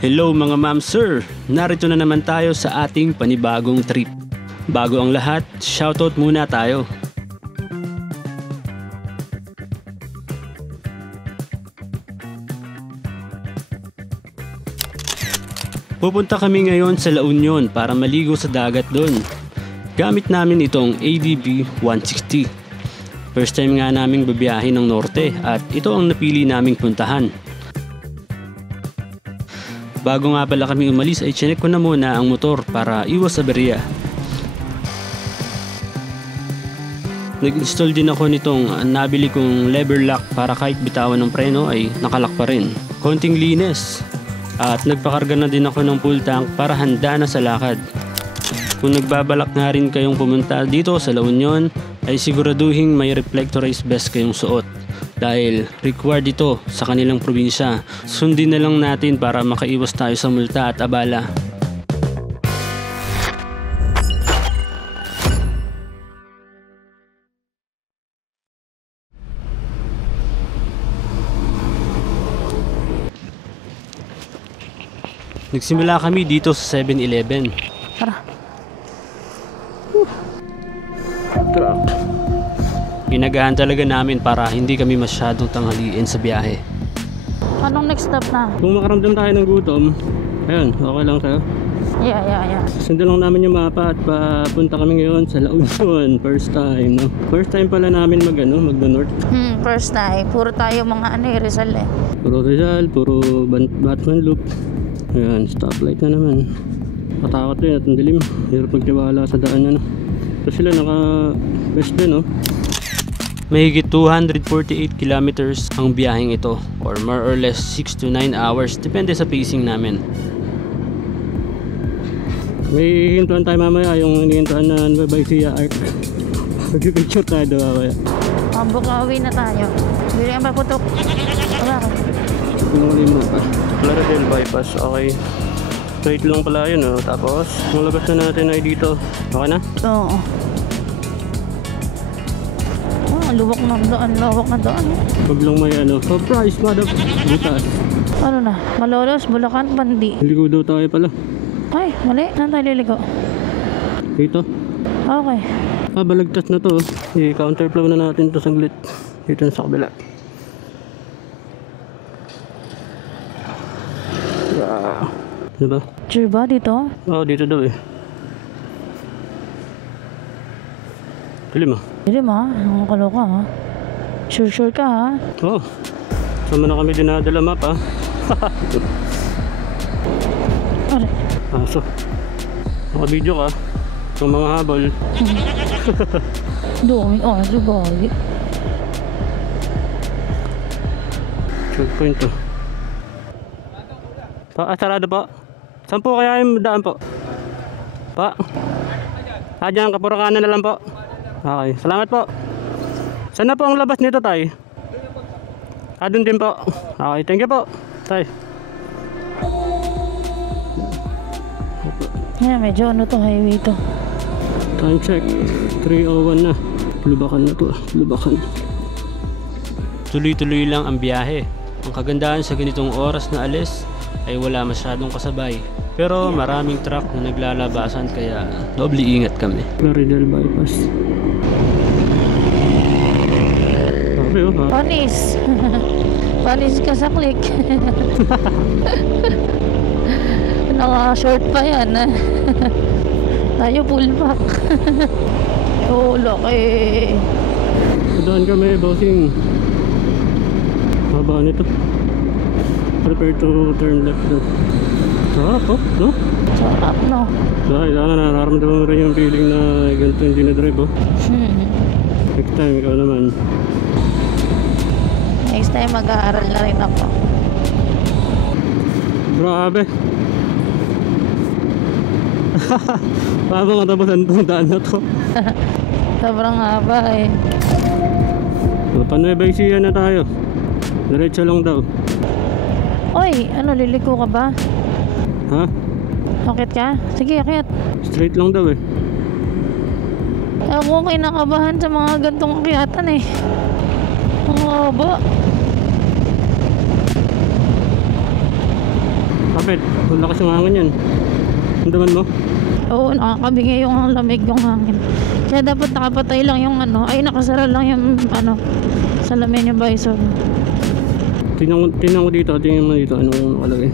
Hello mga ma'am sir, narito na naman tayo sa ating panibagong trip. Bago ang lahat, shoutout muna tayo. Pupunta kami ngayon sa La Union para maligo sa dagat doon. Gamit namin itong ADB 160. First time nga naming babiyahin ng norte at ito ang napili naming puntahan. Bago nga pala kami umalis ay chinek ko na muna ang motor para iwas aberya. Nag-install din ako nitong nabili kong lever lock para kahit bitawan ng preno ay nakalak pa rin. Konting linis. At nagpakarga na din ako ng full tank para handa na sa lakad. Kung nagbabalak nga rin kayong pumunta dito sa La Union ay siguraduhin may reflectorized vest kayong suot. Dahil required ito sa kanilang probinsya. Sundin na lang natin para makaiwas tayo sa multa at abala. Nagsimula kami dito sa 7-Eleven. Tara. Truck. Ginagahan talaga namin para hindi kami masyadong tanghaliin sa biyahe. Anong next stop na? Kung makaramdam tayo ng gutom, ayun, okay lang sa'yo. Yeah. Sundan lang namin yung mapa at papunta kami ngayon sa La Union. First time, no? First time pala namin mag-north. First time. Puro tayo mga Rizal eh. Puro Rizal, puro Batman Loop. Ayan, stoplight na naman. Katakot din at ang dilim. Hirap magtiwala sa daan na. Tapos sila naka-best din, no? Mahigit 248 kilometers ang biyaheng ito or more or less 6 to 9 hours depende sa pacing namin. May hintuan tayo mamaya yung hinihintuan na by Sia Arc. Mag-picture tayo doon mamaya. Bukawi na tayo. Bili ang paputok. Pinuli mo pa. Claridel bypass, okay. Straight lang pala yun, oh. Tapos malabas na natin ay dito. Okay na? Oo. Luwak na daan. Pag lang may surprise, butas. Ano na? Malolos, Bulacan, Bandi. Ligo daw tayo pala. Ay, mali. Saan tayo liligo? Dito. Okay. Balagtas na to. I-counterflow na natin to saglit. Dito sa kabila. Diba? Sure ba dito? Oo, dito daw eh. Dilim ah. Dilim ha? Nakakaloka ha? Sure ka ha? Oo. Sama na kami dinadala map ha. Aray. So naka-video ka. Yung mga habol. Dumi. Sugali. Checkpoint to. Sarado po. Saan po kaya yung daan po? Pa? Dyan, Kapurakanan na lang po. Okay, salamat po. Saan na po ang labas nito, tay? Doon din po. Okay, thank you po, tay. Medyo highway to. Time check, 3:01 na. Lubakan na to, Lubakan. Tuloy-tuloy lang ang biyahe. Ang kagandahan sa ganitong oras na alis ay wala masyadong kasabay. Pero maraming truck na naglalabasan kaya doble ingat kami. Claridel bypass. Okay, Panis. Panis ka sa click. Naka-short pa yan. Tayo full pack. Laki. Doon kami, bossing. Haba nito. Prepare to turn left daw. Sarap po, no? Sarap, no? Dahil sana nararamdaman mo rin yung feeling na ganito yung dinadrive, oh. Next time, ikaw naman. Next time mag-aaral na rin ako. Grabe. Paano nga tapos ang daan na to? Sobrang haba eh. Panueva Ecija na tayo. Diretso lang daw. Oy, liliko ka ba? Ha? Akit ka? Sige, akit. Straight lang daw eh. Ako kinakabahan sa mga gantong akyatan eh. Ang haba. Kapit, wala kasi ng hangin yan. Andaman mo? Oo, nakakabigay yung lamig yung hangin. Kaya dapat nakapatay lang yung ano, ay nakasara lang yung ano, salamin yung visor. Tingnan ko dito, tingnan mo dito, anong nakalagay.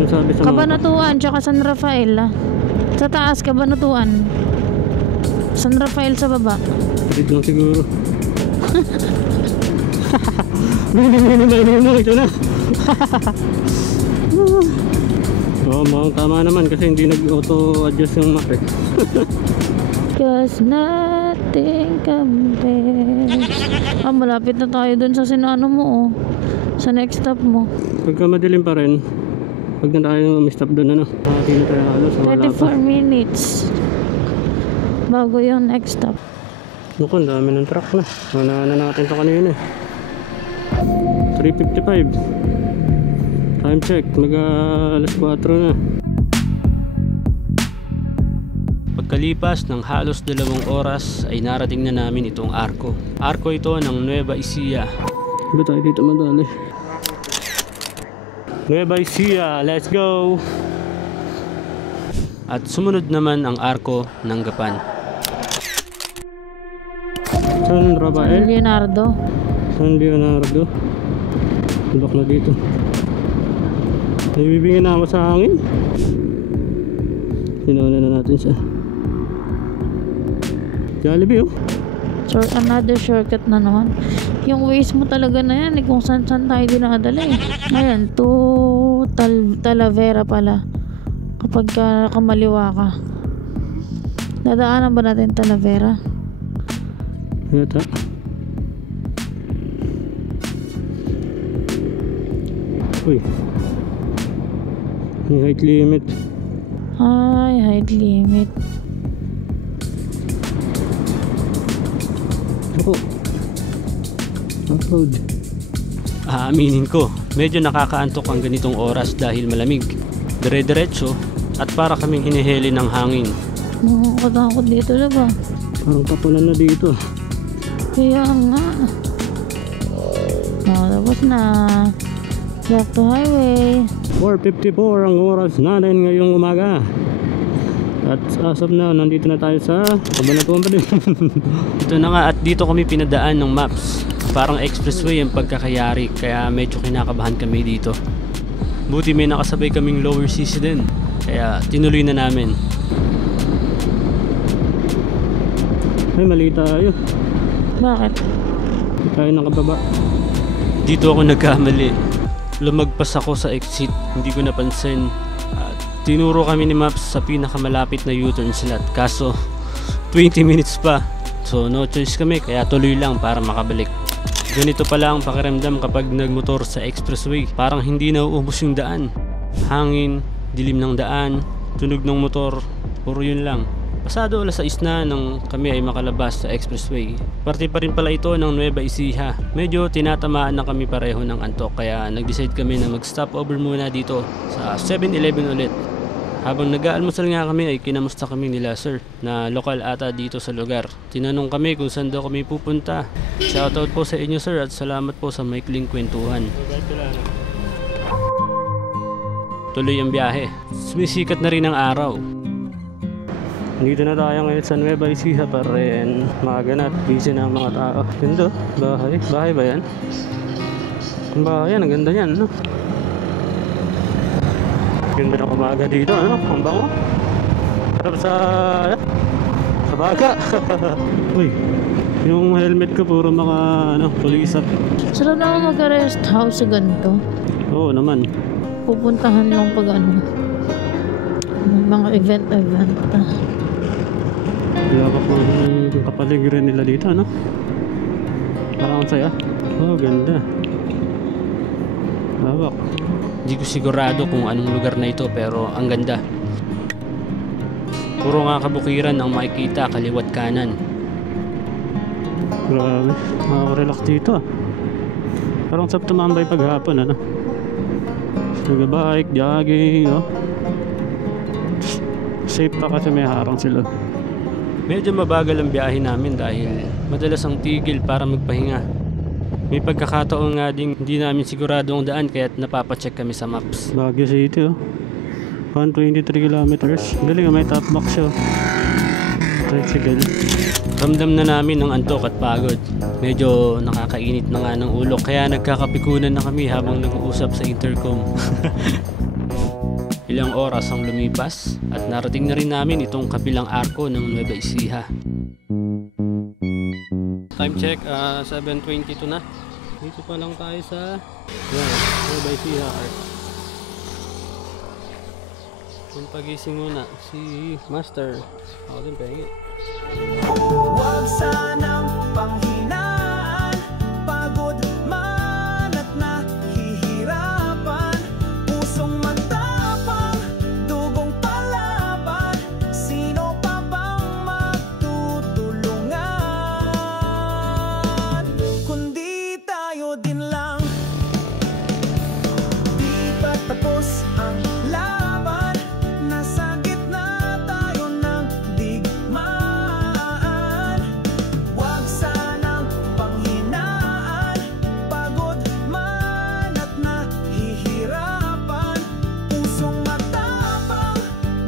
Ano sabi sa mga... Kabanatuan, tsaka San Rafael. Sa taas, Kabanatuan. San Rafael sa baba. Dito lang siguro. May mo, ito na. Oo, mukhang tama naman kasi hindi nag-auto-adjust yung map eh. Cause nothing compares. Malapit na tayo dun sa sinano mo oh. Sa next stop mo. Pagka madilim pa rin, pag na tayo stop dun ano. Hindi na tayo halos. 24 minutes. Bago yung next stop. Naku, ang dami ng truck na. Wala na natin ito kanina eh. 3:55. Time check, alas 4 na. Pagkalipas ng halos 2 oras ay narating na namin itong Arco. Arco ito ng Nueva Ecija. Ba tayo dito madali? Nueva Ecija, let's go! At sumunod naman ang Arco ng Gapan. San Rafael? San Leonardo. Tulok na dito. Nabibigyan na ako sa hangin. Sinuna na natin siya. Jollibee oh. Another shortcut na naman. Yung ways mo talaga na yan kung saan tayo dinadala eh. Ayan, to Talavera pala. Kapag kamaliwa ka. Dadaanan ba natin Talavera? Yata. Uy. May height limit. Ay, height limit. Ako. Upload. Aaminin ko, medyo nakakaantok ang ganitong oras dahil malamig. Dire-diretso at para kaming hinihili ng hangin. Nakakatakot dito diba? Parang tapunan na dito. Kaya nga. Tapos na. Back to highway. 4:54 ang oras natin ngayong umaga. At as of now, nandito na tayo sa Kabanatuan pa din. Ito na nga at dito kami pinadaan ng maps. Parang expressway ang pagkakayari kaya medyo kinakabahan kami dito. Buti may nakasabay kaming lower CC din. Kaya tinuloy na namin. Ay, mali tayo. Bakit? Hindi tayo nakababa. Dito ako nagkamali. Lumagpas ako sa exit, hindi ko napansin. Tinuro kami ni Maps sa pinakamalapit na U-turn slot. Kaso 20 minutes pa. So no choice kami kaya tuloy lang para makabalik. Ganito pala ang pakiramdam kapag nagmotor sa expressway. Parang hindi nauubos yung daan. Hangin, dilim ng daan, tunog ng motor, puro yun lang. Pasado alas 6 na nang kami ay makalabas sa expressway. Parte pa rin pala ito ng Nueva Ecija. Medyo tinatamaan na kami pareho ng antok kaya nag-decide kami na mag-stop over muna dito sa 7-Eleven ulit. Habang nag-aalmusal nga kami ay kinamusta kami nila sir na lokal ata dito sa lugar. Tinanong kami kung saan daw kami pupunta. Shoutout po sa inyo sir at salamat po sa maikling kwentuhan. Tuloy ang biyahe. Sumisikat na rin ang araw. Dito na tayo ngayon sa Nueva Ecija pa rin. Maaga na at busy na ang mga tao. Ganda, bahay. Bahay ba yan? Ang bahay yan, ang ganda yan, no? Ganda na umaga dito, ano? Ang bango. Harap sa baga. Uy, yung helmet ko puro mga, pulisap. Sarap naman mag-rest house sa ganito. Oo naman. Pupuntahan lang pag mga event. Kaya pa po yung kapaligiran nila dito, no? Parang ang saya. Oh, ganda. Hawak. Hindi ko sigurado kung anong lugar na ito pero ang ganda. Puro nga kabukiran ang makikita kaliwat kanan. Grabe, makaka-relax dito. Parang sarap tumambay paghapon, ano? Nag-bike, jogging, no? Safe pa kasi may harang sila. Medyo mabagal ang biyahe namin dahil madalas ang tigil para magpahinga. May pagkakataon nga ding hindi namin sigurado ang daan kaya napapacheck kami sa maps. Baguio City 123 kilometers. Galing, may top box siya. Tricycle. Ramdam na namin ang antok at pagod. Medyo nakakainit na nga ng ulo kaya nagkakapikunan na kami habang nag-uusap sa intercom. Ilang oras ang lumipas at narating na rin namin itong kabilang arko ng Nueva Ecija. Time check, 7:22 na. Dito pa lang tayo sa Nueva Ecija Arc. Yung pagising muna si Master. Ako din pahingi. Huwag sanang panghinaan, pagod man at nahihirapan, pusong matapang, dugong palaban, sino pa bang magtutulungan? Kundi tayo din lang, di pa tapos ang laban, nasa gitna tayo ng digmaan. Huwag sanang panghinaan, pagod man at nahihirapan, pusong matapang,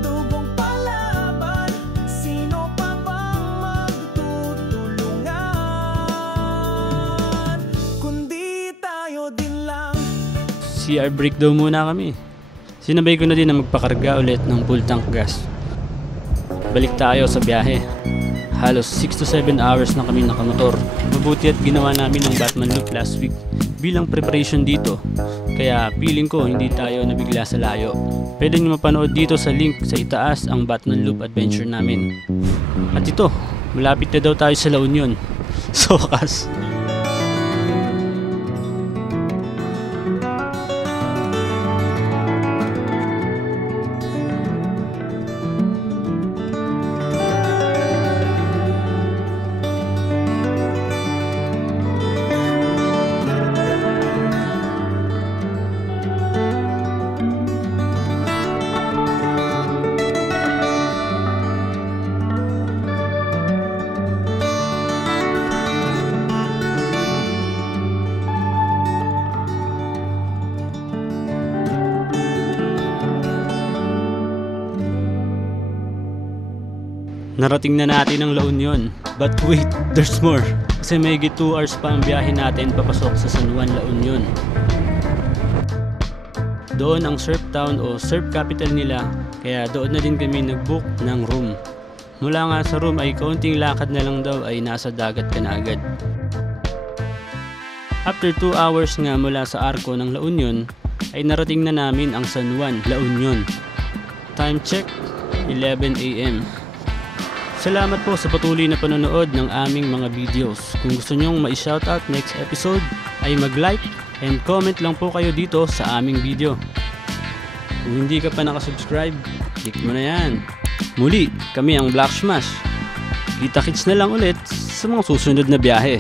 dugong palaban, sino pa bang magtutulungan? Kundi tayo din lang. CR break daw muna kami. Sinabay ko na din na magpakarga ulit ng full tank gas. Balik tayo sa biyahe. Halos 6 to 7 hours na kami nakamotor. Mabuti at ginawa namin ang Batman Loop last week bilang preparation dito. Kaya feeling ko hindi tayo nabigla sa layo. Pwede nyo mapanood dito sa link sa itaas ang Batman Loop adventure namin. At ito, malapit na daw tayo sa La Union. Sokas. Narating na natin ang La Union. But wait, there's more. Kasi may 2 hours pa ang biyahe natin papasok sa San Juan, La Union. Doon ang surf town o surf capital nila, kaya doon na din kami nag-book ng room. Mula nga sa room ay kaunting lakad na lang daw ay nasa dagat ka na agad. After 2 hours nga mula sa arko ng La Union, ay narating na namin ang San Juan, La Union. Time check, 11 AM. Salamat po sa patuloy na panonood ng aming mga videos. Kung gusto nyong ma-shoutout next episode, ay mag-like and comment lang po kayo dito sa aming video. Kung hindi ka pa nakasubscribe, click mo na yan. Muli, kami ang Black Smash. Kita-kits na lang ulit sa mga susunod na biyahe.